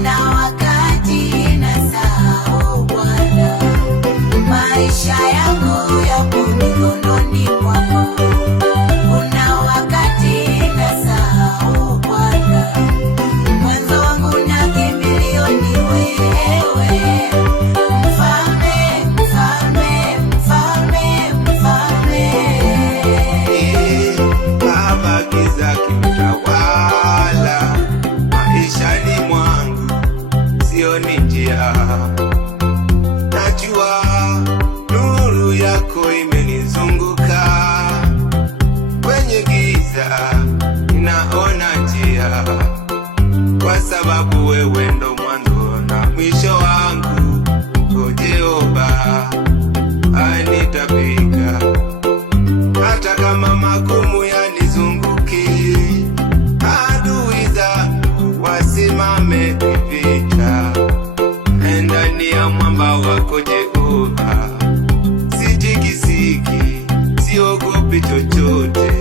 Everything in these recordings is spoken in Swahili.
Kuna wakati nasahau Bwana, maisha yangu yapo mikononi mwako. Kuna wakati nasahau Bwana, mwanzo wangu na kimbilio ni wewe. Mfalme, mfalme, mfalme, mfalme. Baba, giza kimetawala maishani mwangu, sioni njia. Najua nuru yako imenizunguka, kwenye giza ninaona njia, kwa sababu wewe ndo mwanzo na mwisho wangu. O Jehova, nitapiga hata kama magumu yanizunguki, adui zangu wasimame kivita, ndani ya mwamba wako Jehova sitikisiki, siogopi chochote.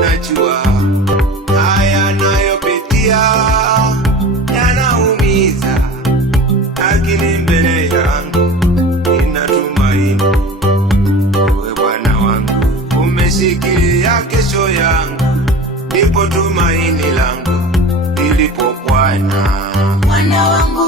Najua haya nayopitia yanaumiza, lakini mbele yangu ninatumaini. Wewe Bwana wangu umeshikilia kesho yangu, ndipo tumaini langu lilipo Bwana. Bwana wangu